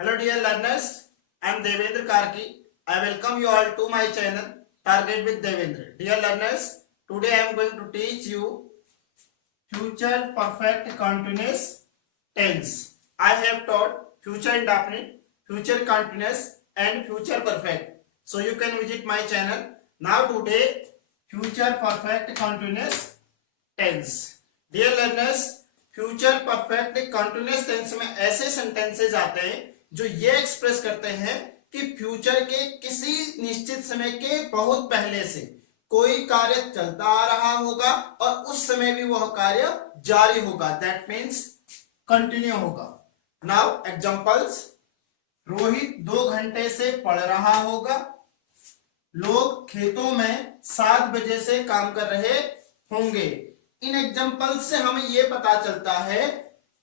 Hello dear learners, I am Devendra Karki. I welcome you all to my channel Target with Devendra. Dear learners, today I am going to teach you future perfect continuous tense. I have taught future indefinite, future continuous and future perfect. So you can visit my channel. Now today future perfect continuous tense. Dear learners, future perfect continuous tense में ऐसे sentences आते हैं जो ये express करते हैं कि future के किसी निश्चित समय के बहुत पहले से कोई कार्य चलता आ रहा होगा और उस समय भी वह कार्य जारी होगा, दैट मीन्स कंटिन्यू होगा. Now examples. रोहित 2 घंटे से पढ़ रहा होगा. लोग खेतों में 7 बजे से काम कर रहे होंगे. इन एग्जांपल से हमें यह पता चलता है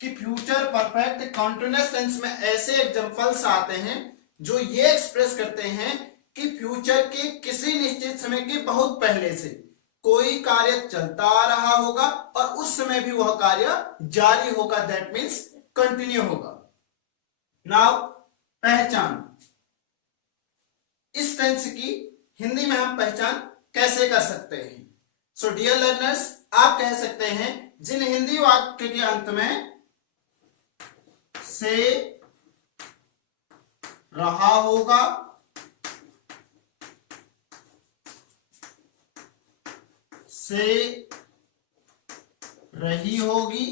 कि फ्यूचर परफेक्ट कंटिन्यूअस टेंस में ऐसे एग्जांपल्स आते हैं जो ये एक्सप्रेस करते हैं कि फ्यूचर के किसी निश्चित समय के बहुत पहले से कोई कार्य चलता आ रहा होगा और उस समय भी वह कार्य जारी होगा, दैट मीन्स कंटिन्यू होगा. नाउ पहचान. इस टेंस की हिंदी में हम पहचान कैसे कर सकते हैं? सो डियर लर्नर्स, आप कह सकते हैं जिन हिंदी वाक्य के अंत में से रहा होगा, से रही होगी,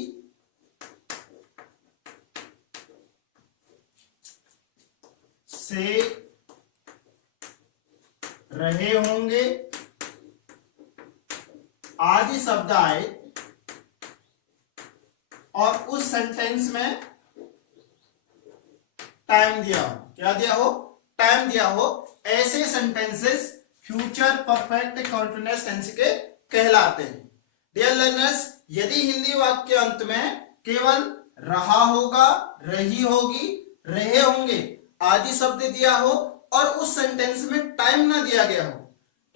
से रहे होंगे आदि शब्द आए और उस सेंटेंस में टाइम दिया हो. क्या दिया हो? टाइम दिया हो. ऐसे sentences future perfect continuous tense के कहलाते हैं. डियर लर्नर्स, यदि हिंदी वाक्य के अंत में केवल रहा होगा, रही होगी, रहे होंगे आदि शब्द दिया हो और उस सेंटेंस में टाइम ना दिया गया हो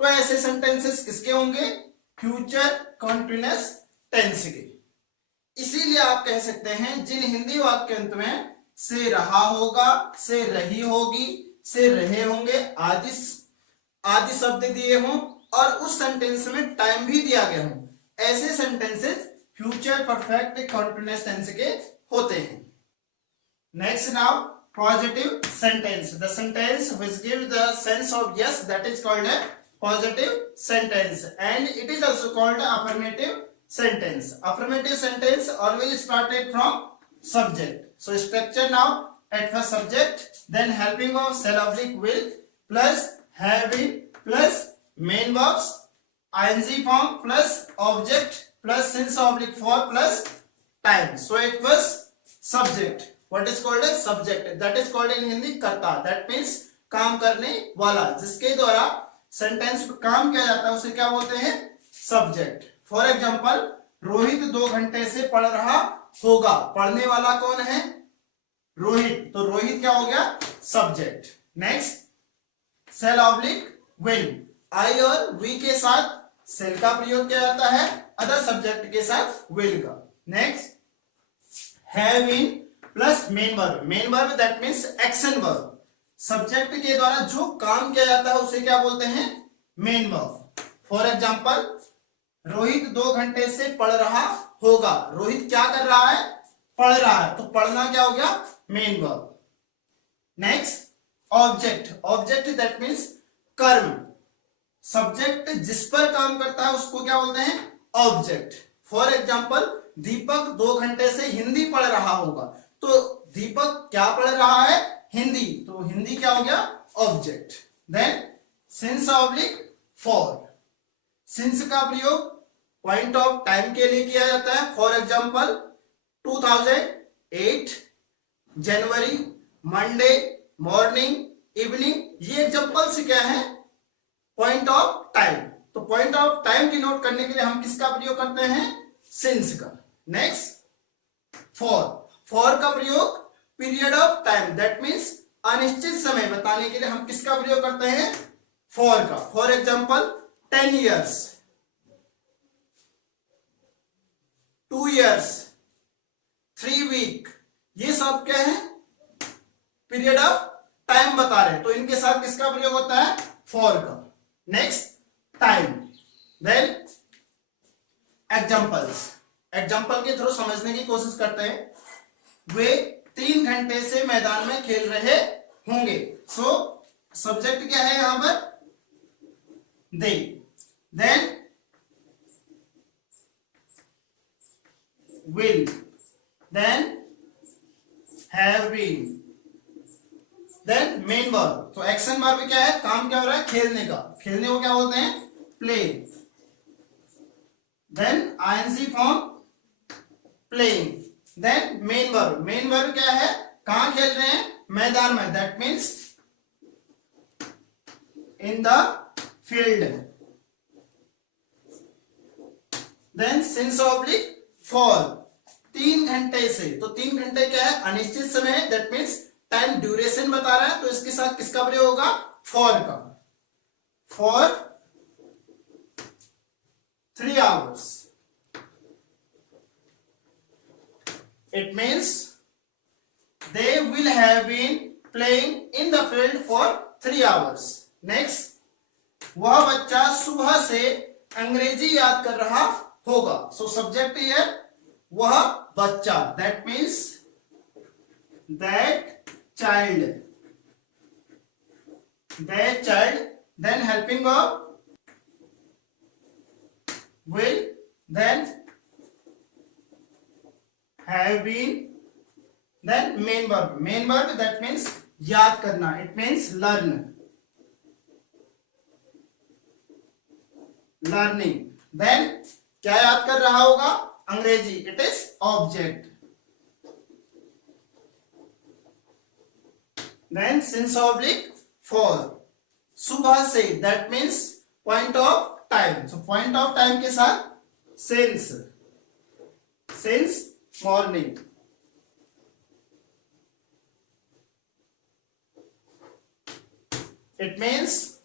तो ऐसे सेंटेंसेस किसके होंगे? फ्यूचर कंटिन्यूअस टेंस के. इसीलिए आप कह सकते हैं जिन हिंदी वाक्य अंत में से रहा होगा, से रही होगी, से रहे होंगे आदि शब्द दिए हों और उस सेंटेंस में टाइम भी दिया गया हो, ऐसे sentences future perfect continuous tense के होते हैं. Next now positive sentence. The sentence which give the sense of yes, that is called a positive sentence and it is also called affirmative sentence. Affirmative sentence always started from subject. So structure now at first subject, then helping of shall oblique will plus having plus main verbs ing form plus object plus since oblique for plus time. So it was subject. What is called a subject? That is called in Hindi कर्ता. That means काम करने वाला, जिसके द्वारा sentence पर काम किया जाता है उसे क्या बोलते हैं? सब्जेक्ट. फॉर एग्जांपल, रोहित 2 घंटे से पढ़ रहा होगा. पढ़ने वाला कौन है? रोहित. तो रोहित क्या हो गया? Subject. Next, shall oblique will. I और वी के साथ सेल का प्रयोग किया जाता है, अदर सब्जेक्ट के साथ विल का. Next, have in plus main verb. Main verb that means action verb. Subject के द्वारा जो काम किया जाता है उसे क्या बोलते हैं? Main verb. For example, Rohit 2 घंटे से पढ़ रहा होगा. रोहित क्या कर रहा है? पढ़ रहा है. तो पढ़ना क्या हो गया? Main verb. Next, object. Object that means कर्म. सब्जेक्ट जिस पर काम करता है उसको क्या बोलते हैं? ऑब्जेक्ट. फॉर एग्जांपल, दीपक 2 घंटे से हिंदी पढ़ रहा होगा. तो दीपक क्या पढ़ रहा है? हिंदी. तो हिंदी क्या हो गया? Object. Then since oblique for. Since का प्रयोग पॉइंट ऑफ टाइम के लिए किया जाता है. For example, 2008 January, Monday, morning, evening. ये एग्जांपल्स क्या है? Point of time. तो पॉइंट ऑफ टाइम डिनोट करने के लिए हम किसका प्रयोग करते हैं? सिंस का. Next, for. फॉर का प्रयोग period of time that means अनिश्चित समय बताने के लिए हम किसका प्रयोग करते हैं? फॉर का. For example, 10 years, 2 years, 3 week. ये सब क्या है? पीरियड ऑफ टाइम बता रहे हैं, तो इनके साथ किसका प्रयोग होता है? फॉर का। Next time, then examples. Example के थ्रू समझने की कोशिश करते हैं। वे 3 घंटे से मैदान में खेल रहे होंगे। सो सब्जेक्ट क्या है यहां पर? They. Then will, then have been, then main verb. तो एक्शन वर्ब क्या है? काम क्या हो रहा है? खेलने का। खेलने को क्या बोलते हैं? Play. Then ING form playing. Then main verb. Main verb क्या है? कहां खेल रहे हैं? मैदान में। That means in the field. Then since oblique for, 3 घंटे से। तो 3 घंटे क्या है? अनिश्चित समय है। दैट मीन्स टाइम ड्यूरेशन बता रहा है, तो इसके साथ किसका प्रयोग होगा? फॉर का। For 3 hours. It means they will have been playing in the field for 3 hours. Next, वह बच्चा सुबह से अंग्रेजी याद कर रहा होगा। So subject here, वह बच्चा। That means that child. That child. Then helping verb will, then have been, then main verb. Main verb that means याद करना. It means learn. Learning. Then क्या याद कर रहा होगा? अंग्रेजी. It is object. Then since oblique for. सुबह से, that means point of time. So point of time के साथ since. Since morning. It means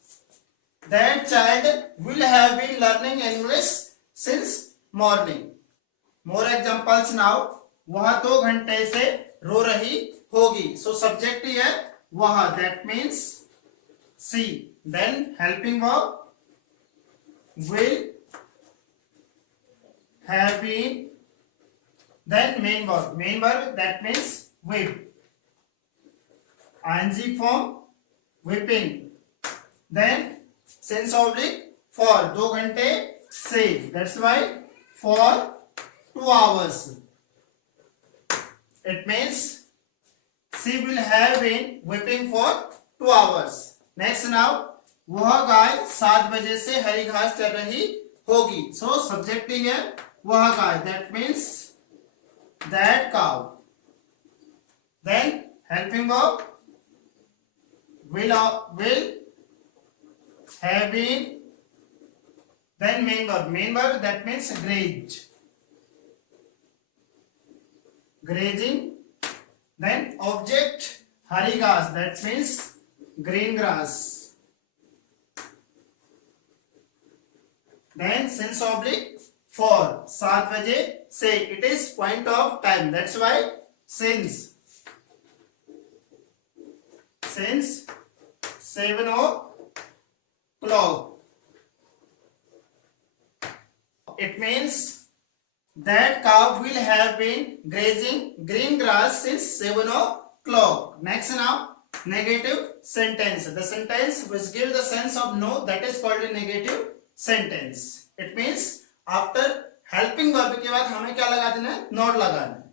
that child will have been learning English since morning. More examples now. वह 2 घंटे से रो रही होगी. So subject here वह, that means she. Then helping verb will have been. Then main verb. Main verb that means whip. ing form whipping. Then since oblique for 2 घंटे से. That's why for 2 hours. It means she will have been whipping for 2 hours. Next now, वह गाय 7 बजे से हरी घास चर रही होगी. So subject here वह गाय. That means that cow. Then helping verb will have been. Then main verb. Main verb that means graze. Grazing. Then object हरी घास. That means green grass. Then since oblique for 7 बजे से. It is point of time. That's why since. Since 7 o'clock. It means that cow will have been grazing green grass since 7 o'clock. Next now, negative sentence. The sentence which gives the sense of no, that is called a negative sentence. It means after helping verb के बाद हमें क्या लगा देना है? Not लगाना है.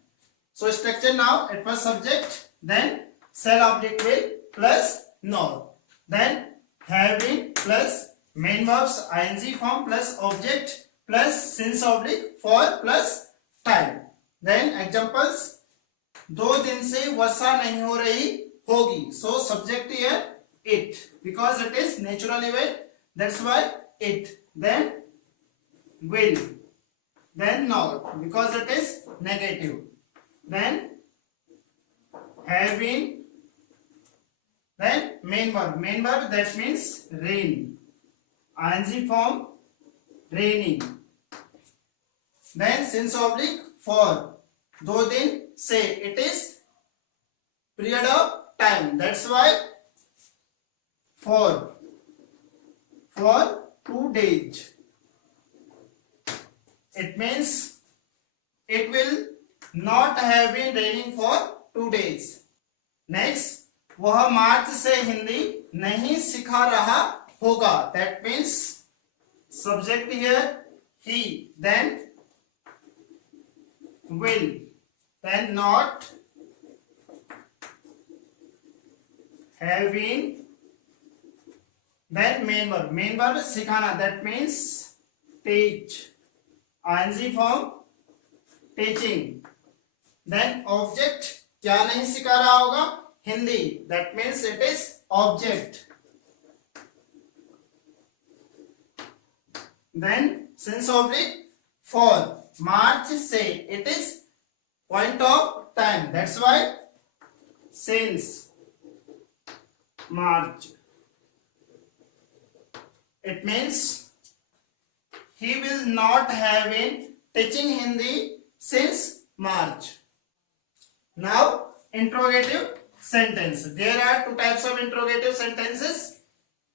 So structure now, at first subject, then shall object will plus not, then have been plus main verbs ing form plus object plus since oblique for plus time. Then examples. 2 दिन से वर्षा नहीं हो रही होगी. So subject here it, because it is natural event. That's why it. Then will. Then not, because it is negative. Then have been. Then main verb. Main verb that means rain. ing form raining. Then since oblique for 2 दिन से. It is period of time. That's why for 2 days. It means it will not have been raining for 2 days. Next, वह मार्च से हिंदी नहीं सिखा रहा होगा. That means subject here he, then will, then not have been, then main verb सिखाना. That means teach, ing form teaching. Then object क्या नहीं सिखा रहा होगा? Hindi. That means it is object. Then since oblique for March से it is point of time. That's why since March. It means he will not have been teaching Hindi since March. Now interrogative sentence. There are 2 types of interrogative sentences: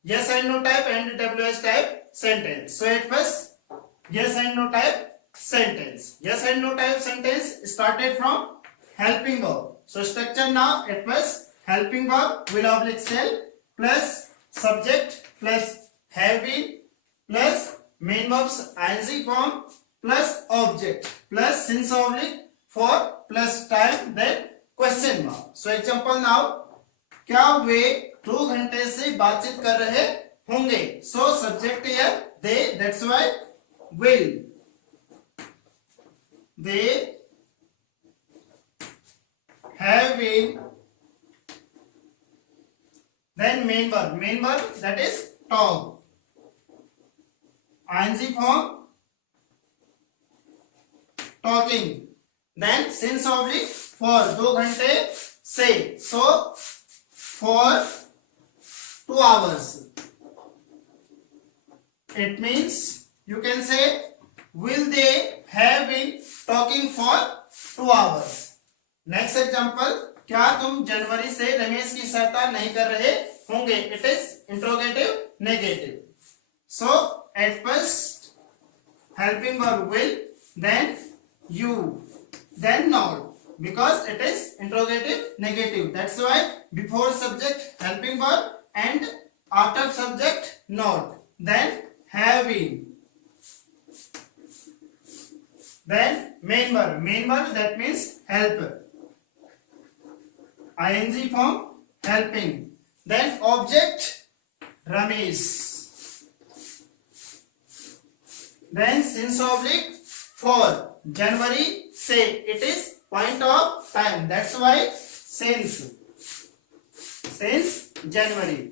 yes and no type and WH type sentence. So at first, yes and no type sentence. Yes and no type sentence started from helping verb. So structure now at first, helping verb will oblique shall plus subject plus have been plus main verbs ing form plus object plus since oblique for plus time then question mark. So example now, क्या वे 2 घंटे से बातचीत कर रहे होंगे? So subject here they, that's why will. They have been, then main verb that is talk, ing form talking, then since oblique for 2 घंटे से, so for 2 hours. It means you can say will they have been talking for 2 hours. Next example, क्या तुम जनवरी से रमेश की सहायता नहीं कर रहे होंगे? It is interrogative negative. So at first helping verb will, then you, then not, because it is interrogative negative. That's why before subject helping verb and after subject not, then have been, then main verb that means help, ing form helping, then object Ramesh, then since oblique for January say it is point of time. That's why since January.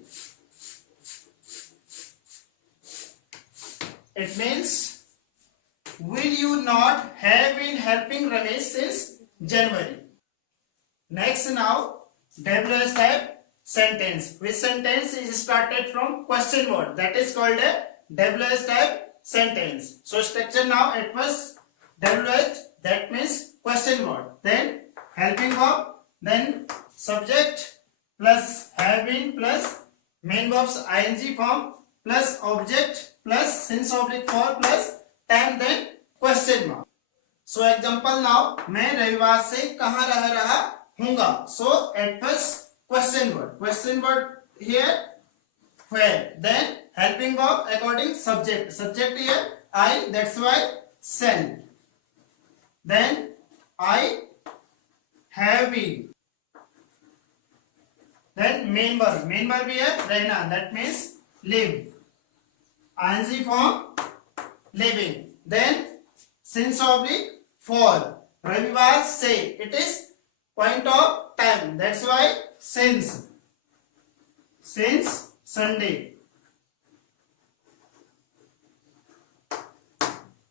It means will you not have been helping Ramesh since January? Next now WH type sentence. Which sentence is started from question word? That is called a WH type sentence. So structure now at first WH, that means question word, then helping verb, then subject plus have been plus main verbs ing form plus object plus since oblique for plus time then question mark. So example now, मैं रविवार से कहाँ रह रहा हूँगा? So at first question word here where, then helping verb according subject here I, that's why shall, then I have been, then main verb here रहना, that means live, ing form living, then since oblique for रविवार से it is point of time. That's why since Sunday.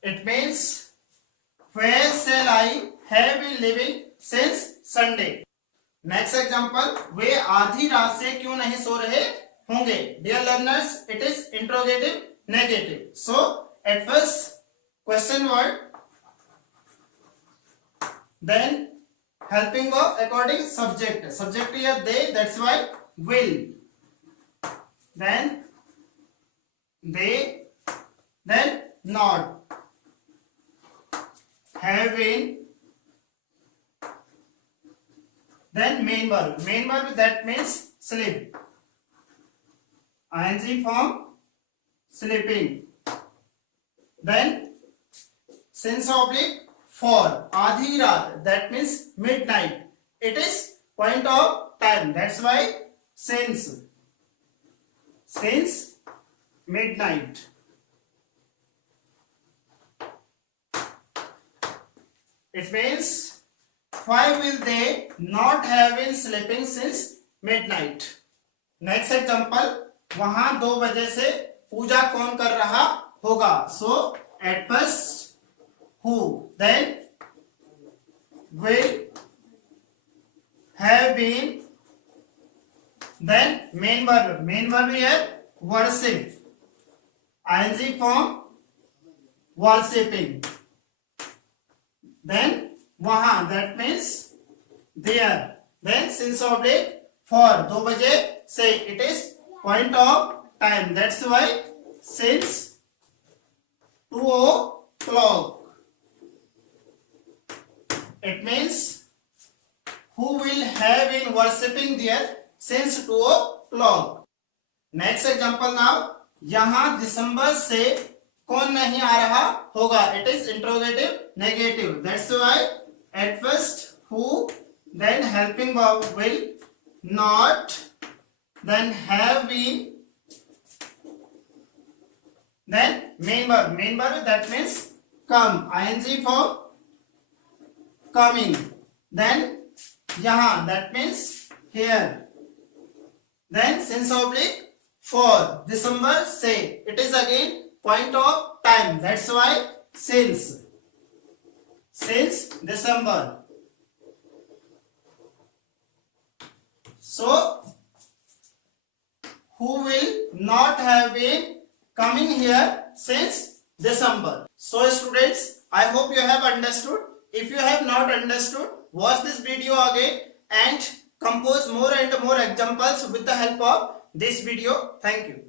It means where shall I have been living since Sunday. Next example, वे आधी रात से क्यों नहीं सो रहे होंगे? Dear learners, it is interrogative negative. So at first question word, then helping verb according subject. Subject here they, that's why will. Then they, then not. Having, then main verb. Main verb that means sleep. ing form sleeping. Then since oblique for आधी रात, that means midnight. It is point of time. That's why since midnight. It means why will they not have been sleeping since midnight? Next example, वहां 2 बजे से पूजा कौन कर रहा होगा? So at first who, then will have been, then main verb here worship, ing form worshipping. Then वहां, that means there. Then since oblique for 2 बजे से, it is point of time. That's why since 2 o'clock. It means who will have been worshipping there since 2 o'clock. Next example now. यहाँ दिसंबर से कौन नहीं आ रहा होगा? It is interrogative negative. That's why at first who, then helping verb will, not, then have been, then main verb that means come, ing form coming. Then यहाँ, that means here. Then since oblique for December say, it is again point of time. That's why since December. So who will not have been coming here since December. So students, I hope you have understood. If you have not understood, watch this video again and compose more and more examples with the help of this video. Thank you.